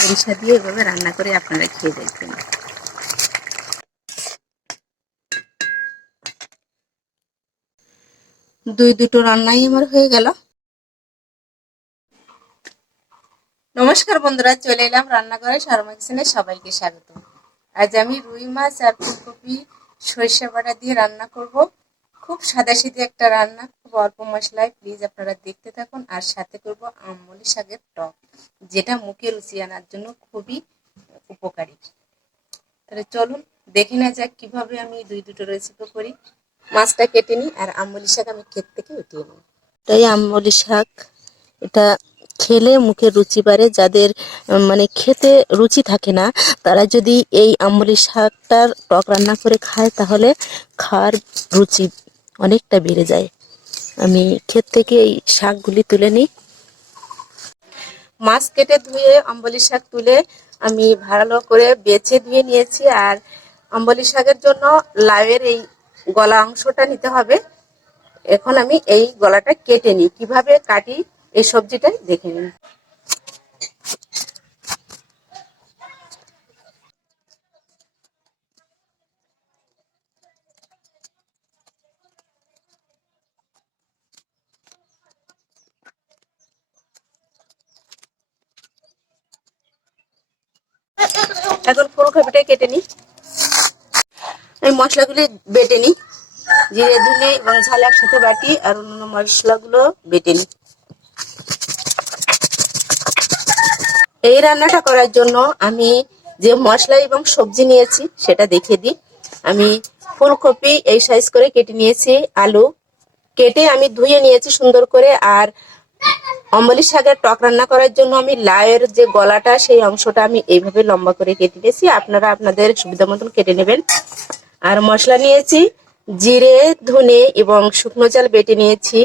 সরিষা দিয়ে এভাবে রান্না করে আপনারা খেয়ে দেখবেন। দুই দুটো রান্নাই আমার হয়ে গেল। নমস্কার বন্ধুরা, চলে এলাম রান্নাঘরে শর্মা কিচেনে সবাইকে স্বাগত আজ আমি রুই মাছ আর ফুলকপি সরিষা বাটা দিয়ে রান্না করব। খুব সাদাসিধে একটা রান্না, খুব অল্প মশলায় প্লিজ আপনারা দেখতে থাকুন। আর সাথে করব আমলি শাকের টক, যেটা মুখে রুচি আনার জন্য খুবই উপকারী। তাহলে চলুন, দেখে না যাক কীভাবে আমি দুই দুটো রেসিপি করি। মাছটা কেটে নিই আর আমলি শাক আমি ক্ষেত থেকে উঠিয়ে নিই। এটাই আমলি শাক, এটা খেলে মুখে রুচি বাড়ে। যাদের মানে খেতে রুচি থাকে না, তারা যদি এই আমলি শাকটার টক রান্না করে খায়, তাহলে খাওয়ার রুচি অনেকটা বেড়ে যায়। আমি ক্ষেত থেকে এই শাকগুলি তুলে নিই। মাছ কেটে ধুয়ে অম্বলি শাক তুলে আমি ভালো করে বেছে ধুয়ে নিয়েছি। আর অম্বলি শাকের জন্য লাউয়ের এই গলা অংশটা নিতে হবে। এখন আমি এই গলাটা কেটে নিই। কীভাবে কাটি এই সবজিটাই দেখে নিন এখন ফুলকপিটা কেটে নিই। এই মশলাগুলি বেটে নিই। জিরে, ধুনে এবং ঝাল একসাথে বাটি আর অন্যান্য মশলাগুলো বেটে নিই। এই রান্নাটা করার জন্য আমি যে মশলা এবং সবজি নিয়েছি সেটা দেখে দিই। আমি ফুলকপি এই সাইজ করে কেটে নিয়েছি, আলু। কেটে আমি ধুয়ে নিয়েছি সুন্দর করে আর অম্বলি শাকের টক রান্না করার জন্য আমি লাউয়ের যে গলাটা, সেই অংশটা আমি এইভাবে লম্বা করে কেটে নিয়েছি। আপনারা আপনাদের সুবিধা মতন কেটে নেবেন। আর মশলা নিয়েছি, জিরে, ধনে এবং শুকনো চাল বেটে নিয়েছি,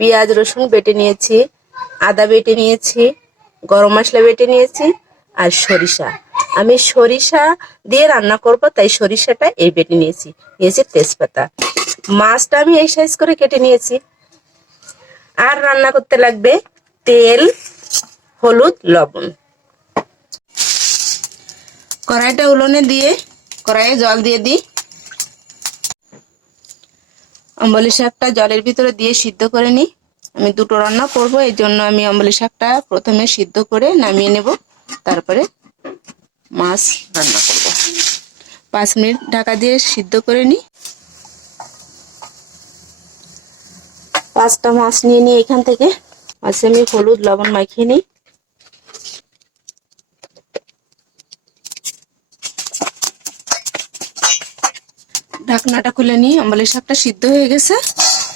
পেঁয়াজ, রসুন বেটে নিয়েছি, আদা বেটে নিয়েছি, গরম মশলা বেটে নিয়েছি আর সরিষা। আমি সরিষা দিয়ে রান্না করব, তাই সরিষাটা এই বেটে নিয়েছি। নিয়েছি তেজপাতা। মাছটা আমি এই সাইজ করে কেটে নিয়েছি। আর রান্না করতে লাগবে তেল, হলুদ, লবণ। কড়াইটা উলনে দিয়ে, কড়াইয়ে জল দিয়ে দিই। অম্বলি শাকটা জলের ভিতরে দিয়ে সিদ্ধ করে নিই। আমি দুটো রান্না করব এই জন্য আমি অম্বলি শাকটা প্রথমে সিদ্ধ করে নামিয়ে নেব। তারপরে মাছ রান্না করব। পাঁচ মিনিট ঢাকা দিয়ে সিদ্ধ করে নিই। পাঁচটা মাছ নিয়ে নিই এখান থেকে। মাছে আমি হলুদ, লবণ মাখিয়ে নিই। ঢাকনাটা খুলে নিই অম্বলি শাকটা সিদ্ধ হয়ে গেছে।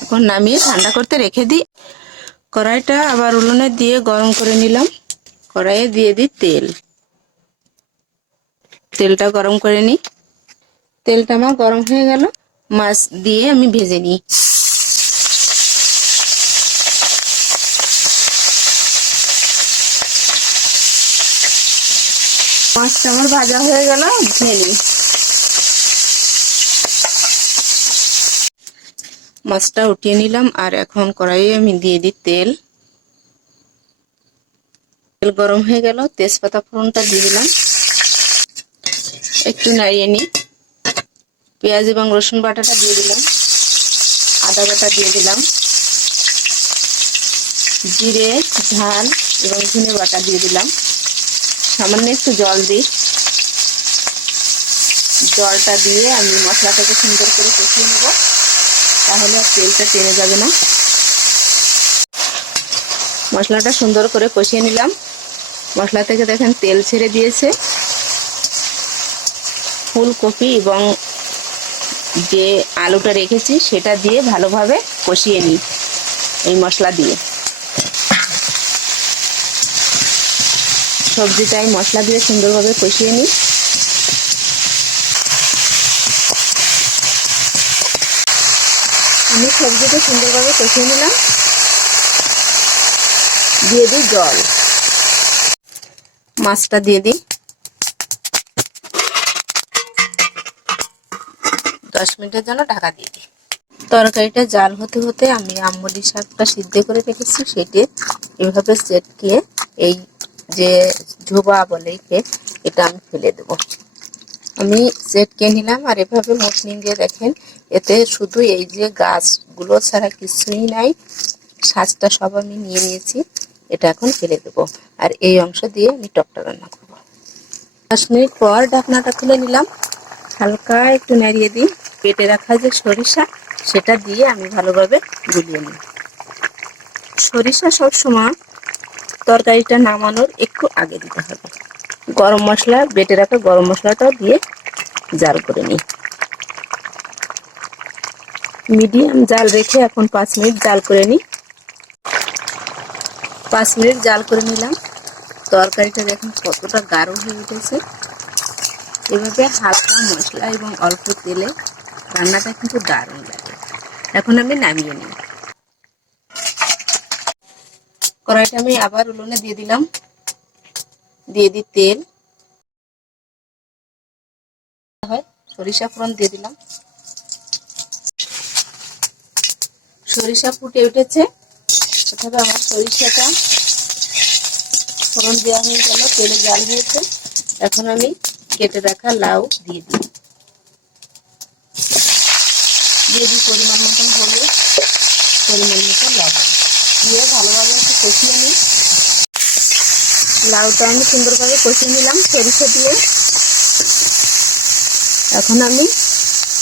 এখন নামিয়ে ঠান্ডা করতে রেখে দিই। কড়াইটা আবার উনুনে দিয়ে গরম করে নিলাম। কড়াইয়ে দিয়ে দিই তেল। তেলটা গরম করে নিই। তেলটা আমার গরম হয়ে গেল। মাছ দিয়ে আমি ভেজে নিই। মাছটা আমার ভাজা হয়ে গেল নিই। মাছটা উঠিয়ে নিলাম, আর এখন কড়াইয়ে আমি দিয়ে দিই তেল। তেল গরম হয়ে গেল, তেজপাতা ফোড়নটা দিয়ে দিলাম। একটু নাড়িয়ে নিই। পেঁয়াজ এবং রসুন বাটাটা দিয়ে দিলাম। আদা বাটা দিয়ে দিলাম। জিরে, ঝাল এবং ধনে বাটা দিয়ে দিলাম। সামান্য একটু জল দিই। জলটা দিয়ে আমি মশলাটাকে সুন্দর করে কষিয়ে নেব। তাহলে আর তেলটা টেনে যাবে না। মশলাটা সুন্দর করে কষিয়ে নিলাম। মশলা থেকে দেখেন তেল ছেড়ে দিয়েছে। ফুলকপি এবং যে আলুটা রেখেছি, সেটা দিয়ে ভালোভাবে কষিয়ে নিই এই মশলা দিয়ে। সবজিটাই মশলা দিয়ে সুন্দরভাবে কষিয়ে নিই। আমি সবজিটা সুন্দরভাবে কষিয়ে নিলাম। দিয়ে দিই জল। মাছটা দিয়ে দিই। দশ মিনিটের জন্য ঢাকা দিয়ে দিই। তরকারিটা জাল হতে হতে আমি আম্বলি শাকটা সিদ্ধ করে রেখেছি, সেটি এভাবে সেটকে এই যে ধোবা বলে একে এটা আমি ফেলে দেবো। আমি সেটকে নিলাম আর এভাবে মটনিং দিয়ে দেখেন, এতে শুধু এই যে গাছগুলো ছাড়া কিছুই নাই, সাজটা সব আমি নিয়ে নিয়েছি, এটা এখন ফেলে দেবো। আর এই অংশ দিয়ে আমি টকটা রান্না করব। দশ মিনিট পর ঢাকনাটা খুলে নিলাম, হালকা একটু নাড়িয়ে দিই। পেটে রাখা যে সরিষা, সেটা দিয়ে আমি ভালোভাবে গুলিয়ে নিই। সরিষা সবসময় তরকারিটা নামানোর একটু আগে দিতে হবে। গরম মশলা, বেটে রাখা গরম মশলাটাও দিয়ে জাল করে নিই। মিডিয়াম জাল রেখে এখন পাঁচ মিনিট জাল করে নিই। পাঁচ মিনিট জাল করে নিলাম। তরকারিটা দেখুন কতটা গাঢ় হয়ে উঠেছে। এভাবে হালকা মশলা এবং অল্প তেলে রান্নাটা কিন্তু দারুণ লাগে। এখন আমি নামিয়ে নিই। কড়াইটা আমি আবার উলুনে দিয়ে দিলাম। দিয়ে দিই তেল। সরিষা ফোড়ন দিয়ে দিলাম। সরিষা ফুটে উঠেছে। অর্থাৎ আমার সরিষাটা ফোড়ন দেওয়া হয়ে গেল, তেলে জাল হয়েছে। এখন আমি কেটে রাখা লাউ দিয়ে দিই দিয়ে দিই পরিমাণ মতন হলুদ। পরিমাণ মতন লবণ দিয়ে ভালোভাবে একটু কষিয়ে নিই। লাউটা আমি সুন্দরভাবে কষিয়ে নিলাম সরিষা দিয়ে। এখন আমি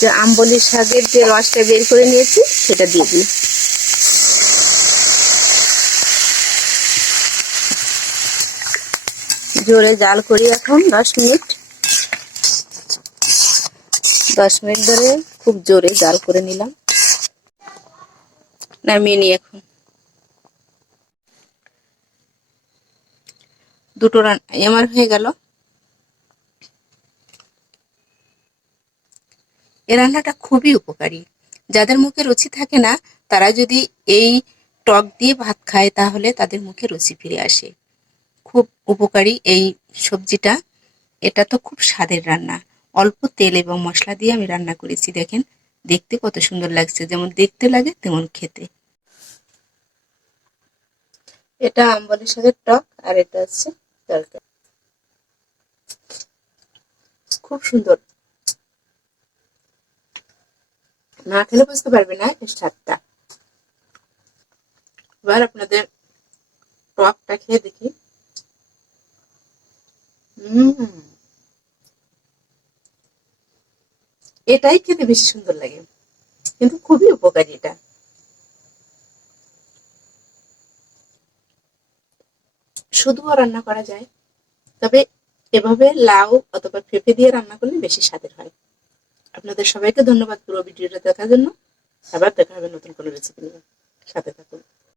যে আম্বলি শাকের যে রসটা বের করে নিয়েছি, সেটা দিয়ে দিই। জোরে জাল করি এখন দশ মিনিট। দশ মিনিট ধরে খুব জোরে জাল করে নিলাম। নামিয়ে নিই এখন। দুটো রান আমার হয়ে গেল। এ রান্নাটা খুবই উপকারী। যাদের মুখে রুচি থাকে না, তারা যদি এই টক দিয়ে ভাত খায়, তাহলে তাদের মুখে রুচি ফিরে আসে। খুব উপকারী এই সবজিটা। এটা তো খুব স্বাদের রান্না। অল্প তেল এবং মশলা দিয়ে আমি রান্না করেছি, দেখেন। দেখতে কত সুন্দর লাগছে। যেমন দেখতে লাগে, তেমন খেতে। এটা আম্বলির সাথে টক, আর এটা হচ্ছে তরকারি খুব সুন্দর। না খেলে বুঝতে পারবে না এর স্বাদটা। এবার আপনাদের টকটা খেয়ে দেখি। এটাই খেতে বেশি সুন্দর লাগে। কিন্তু খুবই উপকারী এটা। শুধুও রান্না করা যায়। তবে এভাবে লাউ অথবা ফেঁপে দিয়ে রান্না করলে বেশি স্বাদের হয়। আপনাদের সবাইকে ধন্যবাদ পুরো ভিডিওটা দেখার জন্য। আবার দেখা হবে নতুন কোনো রেসিপি নিয়ে। সাথে থাকুন।